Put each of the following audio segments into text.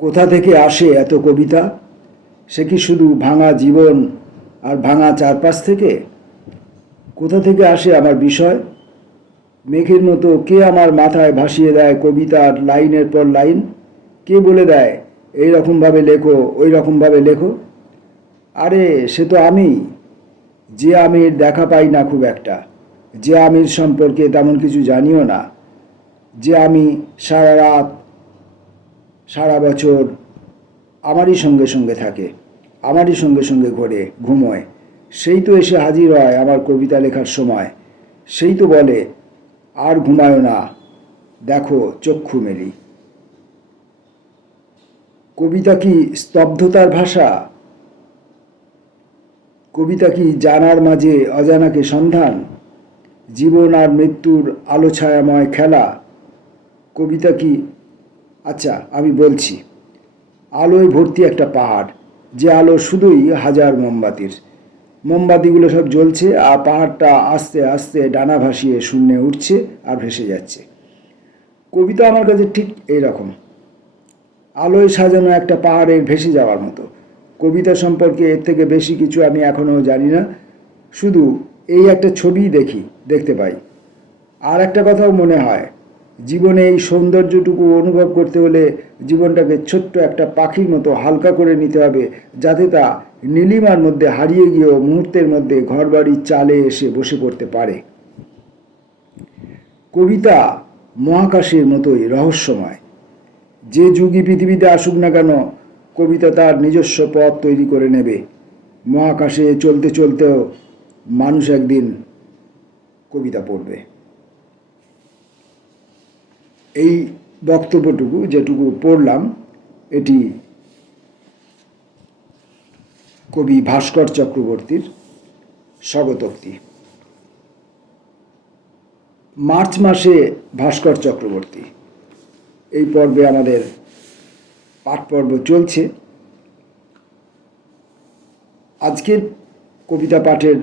কোথা থেকে আসে এত কবিতা? সে কি শুধু ভাঙা জীবন আর ভাঙা চারপাশ থেকে? কোথা থেকে আসে আমার বিষয়? মেঘের মতো কে আমার মাথায় ভাসিয়ে দেয় কবিতার লাইনের পর লাইন? কে বলে দেয় এই রকমভাবে লেখো, ওই রকমভাবে লেখো? আরে সে তো আমি, যে আমির দেখা পাই না খুব একটা, যে আমির সম্পর্কে তেমন কিছু জানিও না, যে আমি সারা রাত সারা বছর আমারই সঙ্গে সঙ্গে থাকে, আমারই সঙ্গে সঙ্গে ঘোরে, ঘুমোয়। সেই তো এসে হাজির হয় আমার কবিতা লেখার সময়। সেই তো বলে, আর ঘুমায় না, দেখো চক্ষু মেলি। কবিতা কি স্তব্ধতার ভাষা? কবিতা কি জানার মাঝে অজানাকে সন্ধান? জীবন আর মৃত্যুর আলো ছায়াময় খেলা? কবিতা কি, আচ্ছা আমি বলছি, আলোয় ভর্তি একটা পাহাড়, যে আলো শুধুই হাজার মোমবাতির। মোমবাতিগুলো সব জ্বলছে আর পাহাড়টা আস্তে আস্তে ডানা ভাসিয়ে শূন্যে উঠছে আর ভেসে যাচ্ছে। কবিতা আমার কাছে ঠিক এইরকম, আলোয় সাজানো একটা পাহাড়ের ভেসে যাওয়ার মতো। কবিতা সম্পর্কে এর থেকে বেশি কিছু আমি এখনও জানি না, শুধু এই একটা ছবি দেখতে পাই। আর একটা কথাও মনে হয়, জীবনে এই সৌন্দর্যটুকু অনুভব করতে হলে জীবনটাকে ছোট্ট একটা পাখির মতো হালকা করে নিতে হবে, যাতে তা নীলিমার মধ্যে হারিয়ে গিয়েও মুহূর্তের মধ্যে ঘরবাড়ির চালে এসে বসে পড়তে পারে। কবিতা মহাকাশের মতোই রহস্যময়। যে যুগই পৃথিবীতে আসুক না কেন, কবিতা তার নিজস্ব পথ তৈরি করে নেবে। মহাকাশে চলতে চলতেও মানুষ একদিন কবিতা পড়বে। এই বক্তব্যটুকু যেটুকু পড়লাম, এটি কবি ভাস্কর চক্রবর্তীর স্বগতোক্তি। মার্চ মাসে ভাস্কর চক্রবর্তী, এই পর্বে আমাদের পাঠ পর্ব চলছে। আজকের কবিতা পাঠের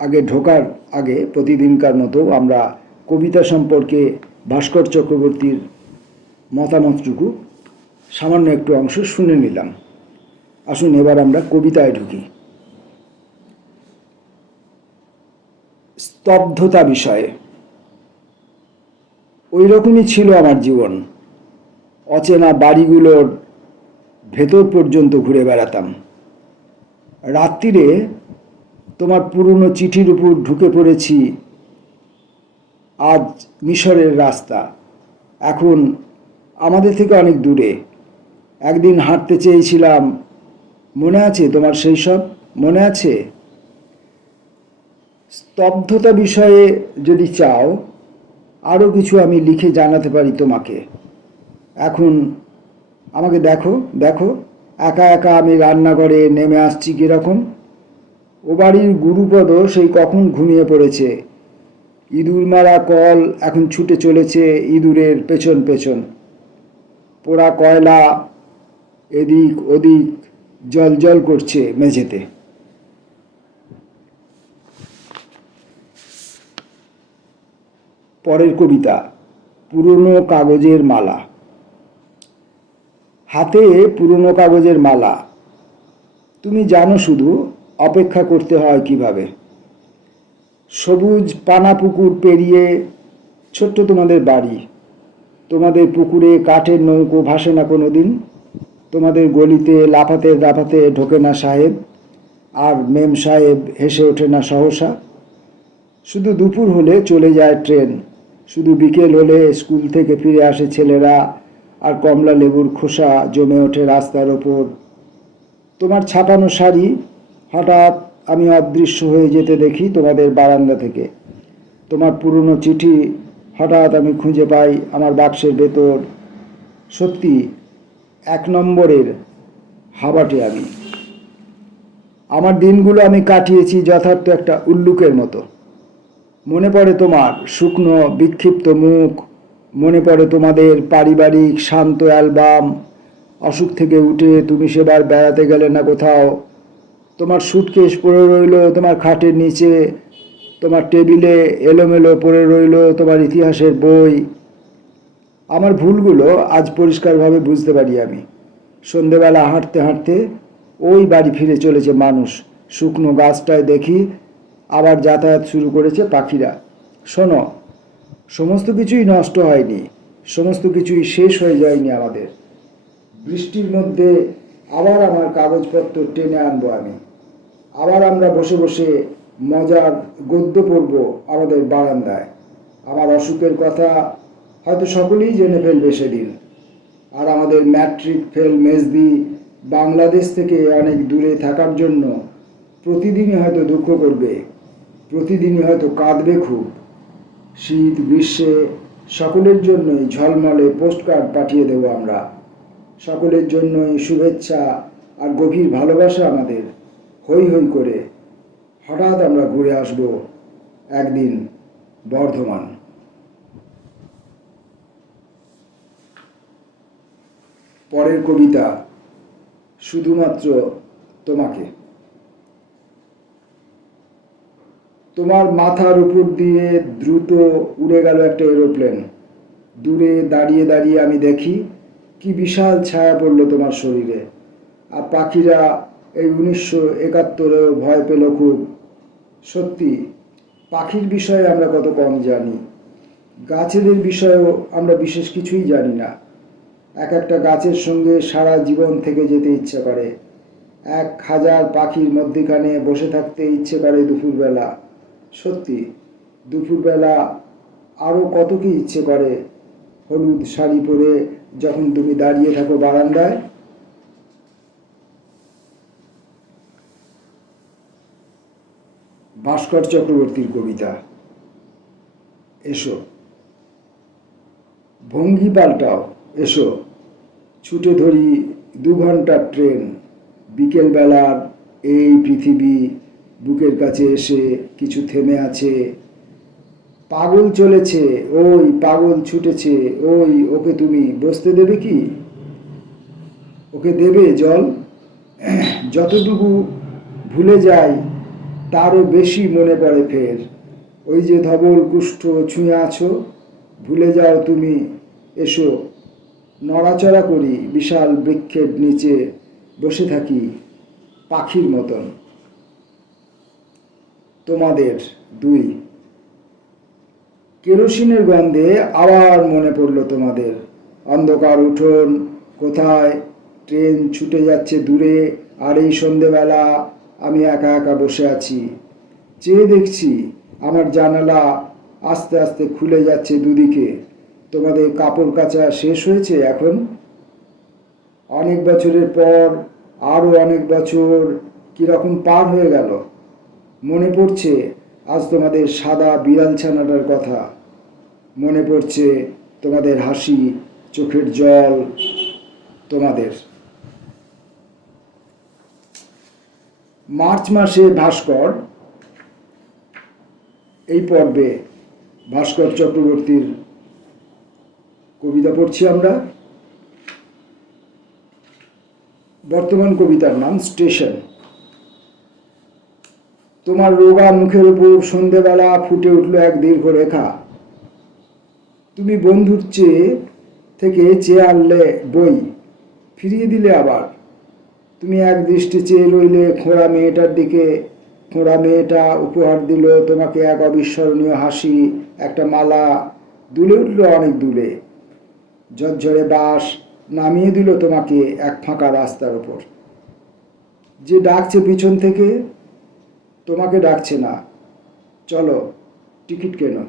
আগে ঢোকার আগে প্রতিদিনকার মতো আমরা কবিতা সম্পর্কে ভাস্কর চক্রবর্তীর মতামতটুকু সামান্য একটু অংশ শুনে নিলাম। আসুন এবার আমরা কবিতায় ঢুকি। স্তব্ধতা বিষয়ে। ওই রকমই ছিল আমার জীবন। অচেনা বাড়িগুলোর ভেতর পর্যন্ত ঘুরে বেড়াতাম। রাত্রিরে তোমার পুরনো চিঠির উপর ঢুকে পড়েছি। আজ মিশরের রাস্তা এখন আমাদের থেকে অনেক দূরে। একদিন হাঁটতে চেয়েছিলাম, মনে আছে তোমার সেই সব? মনে আছে? স্তব্ধতা বিষয়ে যদি চাও, আরও কিছু আমি লিখে জানাতে পারি তোমাকে। এখন আমাকে দেখো দেখো, একা একা আমি রান্নাঘরে নেমে আসছি কীরকম। ও বাড়ির গুরুপদ সেই কখন ঘুমিয়ে পড়েছে। ইঁদুর মারা কল এখন ছুটে চলেছে ইঁদুরের পেছন পেছন। পোড়া কয়লা এদিক ওদিক জল জল করছে মেঝেতে। পরের কবিতা, পুরনো কাগজের মালা। হাতে পুরনো কাগজের মালা, তুমি জানো শুধু অপেক্ষা করতে হয় কিভাবে। সবুজ পানা পুকুর পেরিয়ে ছোট্ট তোমাদের বাড়ি। তোমাদের পুকুরে কাঠের নৌকো ভাসে না কোনো দিন। তোমাদের গলিতে লাফাতে লাফাতে ঢোকে না সাহেব, আর মেম সাহেব হেসে ওঠে না সহসা। শুধু দুপুর হলে চলে যায় ট্রেন, শুধু বিকেল হলে স্কুল থেকে ফিরে আসে ছেলেরা, আর কমলা লেবুর খোসা জমে ওঠে রাস্তার ওপর। তোমার ছাপানো শাড়ি হঠাৎ আমি অদৃশ্য হয়ে যেতে দেখি তোমাদের বারান্দা থেকে। তোমার পুরনো চিঠি হঠাৎ আমি খুঁজে পাই আমার বাক্সের ভেতর। সত্যি 1 নম্বরের হাবাটে আমি। আমার দিনগুলো আমি কাটিয়েছি যথার্থ একটা উল্লুকের মতো। মনে পড়ে তোমার শুকনো বিক্ষিপ্ত মুখ, মনে পড়ে তোমাদের পারিবারিক শান্ত অ্যালবাম। অসুখ থেকে উঠে তুমি সেবার বেড়াতে গেলে না কোথাও। তোমার সুটকেস পড়ে রইল তোমার খাটের নিচে, তোমার টেবিলে এলোমেলো পড়ে রইল তোমার ইতিহাসের বই। আমার ভুলগুলো আজ পরিষ্কারভাবে বুঝতে পারি আমি। সন্ধেবেলা হাঁটতে হাঁটতে ওই বাড়ি ফিরে চলেছে মানুষ। শুকনো গাছটায় দেখি আবার যাতায়াত শুরু করেছে পাখিরা। শোনো, সমস্ত কিছুই নষ্ট হয়নি, সমস্ত কিছুই শেষ হয়ে যায়নি আমাদের। বৃষ্টির মধ্যে আবার আমার কাগজপত্র টেনে আনবো আমি। আবার আমরা বসে বসে মজার গদ্য পড়ব আমাদের বারান্দায়। আমার অসুখের কথা হয়তো সকলেই জেনে ফেলবে সেদিন। আর আমাদের ম্যাট্রিক ফেল মেজদি বাংলাদেশ থেকে অনেক দূরে থাকার জন্য প্রতিদিনই হয়তো দুঃখ করবে, প্রতিদিনই হয়তো কাঁদবে খুব। শীত গ্রীষ্মে সকলের জন্যই ঝলমলে পোস্টকার্ড পাঠিয়ে দেব আমরা। সকলের জন্যই শুভেচ্ছা আর গভীর ভালোবাসা আমাদের। হই হই করে হঠাৎ আমরা ঘুরে আসব একদিন বর্ধমান। পরের কবিতা শুধুমাত্র তোমাকে। তোমার মাথার উপর দিয়ে দ্রুত উড়ে গেল একটা এরোপ্লেন। দূরে দাঁড়িয়ে দাঁড়িয়ে আমি দেখি কি বিশাল ছায়া পড়ল তোমার শরীরে। আর পাখিরা এই 1971-এও ভয় পেল খুব। সত্যি, পাখির বিষয়ে আমরা কত কম জানি। গাছেদের বিষয়েও আমরা বিশেষ কিছুই জানি না। এক একটা গাছের সঙ্গে সারা জীবন থেকে যেতে ইচ্ছে করে। 1000 পাখির মধ্যিখানে বসে থাকতে ইচ্ছে করে দুপুরবেলা। সত্যি, দুপুরবেলা আরও কত কি ইচ্ছে করে। হলুদ শাড়ি পরে যখন তুমি দাঁড়িয়ে থাকো বারান্দায়। ভাস্কর চক্রবর্তীর কবিতা এসো। ভঙ্গি পাল্টাও, এসো। ছুটে ধরি 2 ঘন্টার ট্রেন। বিকেলবেলার এই পৃথিবী বুকের কাছে এসে কিছু থেমে আছে। পাগল চলেছে, ওই পাগল ছুটেছে, ওই ওকে তুমি বসতে দেবে কি? ওকে দেবে জল? যতটুকু ভুলে যাই তারও বেশি মনে পড়ে ফের। ওই যে ধবল কুষ্ঠ ছুঁয়ে আছো, ভুলে যাও তুমি। এসো, নড়াচড়া করি বিশাল বৃক্ষের নিচে, বসে থাকি পাখির মতন। তোমাদের 2। কেরোসিনের গন্ধে আবার মনে পড়ল তোমাদের। অন্ধকার উঠোন কোথায়, ট্রেন ছুটে যাচ্ছে দূরে, আর এই সন্ধেবেলা আমি একা একা বসে আছি। চেয়ে দেখছি আমার জানালা আস্তে আস্তে খুলে যাচ্ছে দুদিকে। তোমাদের কাপড় কাচা শেষ হয়েছে এখন? অনেক বছরের পর আরও অনেক বছর কীরকম পার হয়ে গেল। মনে পড়ছে আজ তোমাদের সাদা বিড়াল ছানাটার কথা। মনে পড়ছে তোমাদের হাসি, চোখের জল। তোমাদের মার্চ মাসে ভাস্কর, এই পর্বে ভাস্কর চক্রবর্তীর কবিতা পড়ছি আমরা। বর্তমান কবিতার নাম স্টেশন। তোমার রোগা মুখের উপর সন্ধেবেলা ফুটে উঠল এক দীর্ঘ রেখা। তুমি বন্ধুর থেকে চেয়ে আনলে বই, ফিরিয়ে দিলে আবার। তুমি এক দৃষ্টি চেয়ে রইলে খোঁড়া মেয়েটার দিকে। খোঁড়া মেয়েটা উপহার দিল তোমাকে এক অবিস্মরণীয় হাসি, একটা মালা। দুলে উঠল অনেক দূরে। ঝরঝরে বাস নামিয়ে দিল তোমাকে এক ফাঁকা রাস্তার ওপর। যে ডাকছে পিছন থেকে, তোমাকে ডাকছে না। চলো, টিকিট কেনো।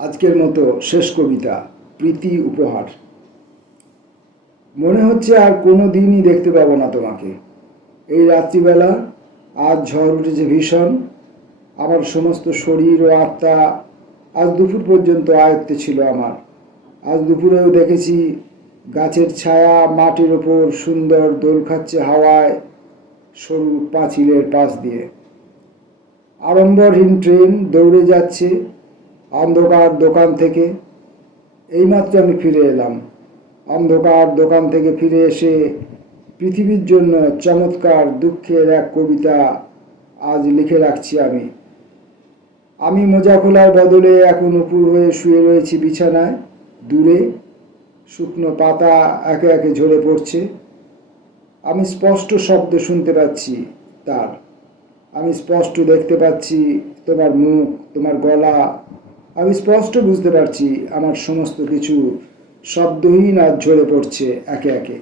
আজকের মতো শেষ কবিতা, প্রীতি উপহার। মনে হচ্ছে আর কোনো দিনই দেখতে পাবো না তোমাকে। এই রাত্রিবেলা আজ ঝড় উঠেছে ভীষণ। আমার সমস্ত শরীর ও আত্মা আজ দুপুর পর্যন্ত আয়ত্তে ছিল আমার। আজ দুপুরেও দেখেছি গাছের ছায়া মাটির ওপর সুন্দর দোল খাচ্ছে হাওয়ায়, সরু পাঁচিলের পাশ দিয়ে। আড়ম্বরহীন ট্রেন দৌড়ে যাচ্ছে অন্ধকার দোকান থেকে। এইমাত্র আমি ফিরে এলাম। অন্ধকার দোকান থেকে ফিরে এসে পৃথিবীর জন্য চমৎকার দুঃখের এক কবিতা আজ লিখে রাখছি আমি। আমি মোজা খোলার বদলে এখন উপুর হয়ে শুয়ে রয়েছি বিছানায় দূরে। শুকনো পাতা একে একে ঝরে পড়ছে। আমি স্পষ্ট শব্দ শুনতে পাচ্ছি তার। আমি স্পষ্ট দেখতে পাচ্ছি তোমার মুখ, তোমার গলা। আমি স্পষ্ট বুঝতে পারছি আমার সমস্ত কিছু শব্দহীন আজ ঝরে পড়ছে একে একে।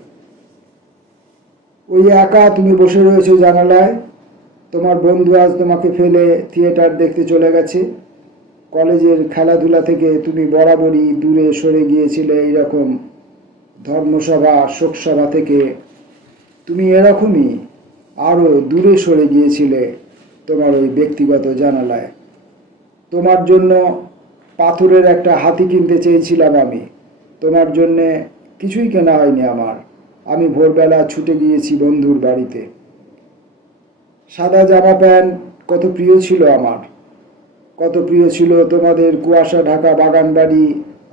ওই একা তুমি বসে রয়েছো জানালায়। তোমার বন্ধু আজ তোমাকে ফেলে থিয়েটার দেখতে চলে গেছে। কলেজের খেলাধুলা থেকে তুমি বরাবরই দূরে সরে গিয়েছিলে। এইরকম ধর্মসভা, শোকসভা থেকে তুমি এরকমই আরও দূরে সরে গিয়েছিলে তোমার ওই ব্যক্তিগত জানালায়। তোমার জন্য পাথরের একটা হাতি কিনতে চেয়েছিলাম আমি। তোমার জন্যে কিছুই কেনা হয়নি আমার। আমি ভোরবেলা ছুটে গিয়েছি বন্ধুর বাড়িতে। সাদা জামা প্যান্ট কত প্রিয় ছিল আমার, কত প্রিয় ছিল তোমাদের কুয়াশা ঢাকা বাগান বাড়ি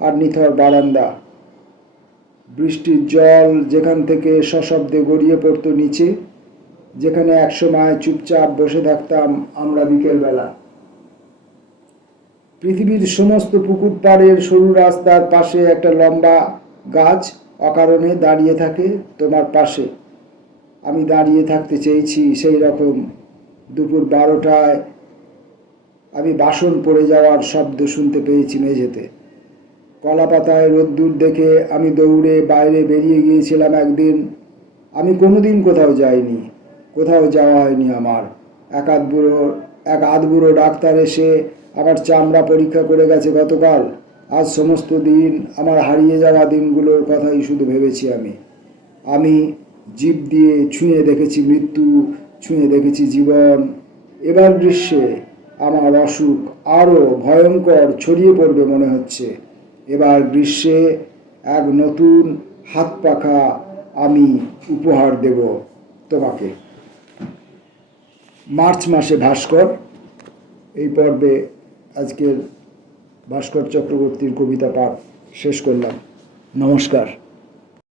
আর নিথর বারান্দা। বৃষ্টির জল যেখান থেকে সশব্দে গড়িয়ে পড়তো নিচে, যেখানে একসময় চুপচাপ বসে থাকতাম আমরা বিকেলবেলা। পৃথিবীর সমস্ত পুকুর পাড়ের সরু রাস্তার পাশে একটা লম্বা গাছ অকারণে দাঁড়িয়ে থাকে তোমার পাশে। আমি দাঁড়িয়ে থাকতে চেয়েছি সেই রকম। দুপুর 12টায় আমি বাসন পড়ে যাওয়ার শব্দ শুনতে পেয়েছি মেঝেতে। কলা পাতায় রোদ্দুর দেখে আমি দৌড়ে বাইরে বেরিয়ে গিয়েছিলাম একদিন। আমি কোনোদিন কোথাও যাইনি, কোথাও যাওয়া হয়নি আমার। এক আধবুড়ো ডাক্তার এসে আমার চামড়া পরীক্ষা করে গেছে গতকাল। আজ সমস্ত দিন আমার হারিয়ে যাওয়া দিনগুলোর কথাই শুধু ভেবেছি আমি জিভ দিয়ে ছুঁয়ে দেখেছি মৃত্যু, ছুঁয়ে দেখেছি জীবন। এবার গ্রীষ্মে আমার অসুখ আরও ভয়ঙ্কর ছড়িয়ে পড়বে মনে হচ্ছে। এবার গ্রীষ্মে এক নতুন হাত পাখা আমি উপহার দেব তোমাকে। মার্চ মাসে ভাস্কর। এই পর্বে আজকের ভাস্কর চক্রবর্তীর কবিতা পাঠ শেষ করলাম। নমস্কার।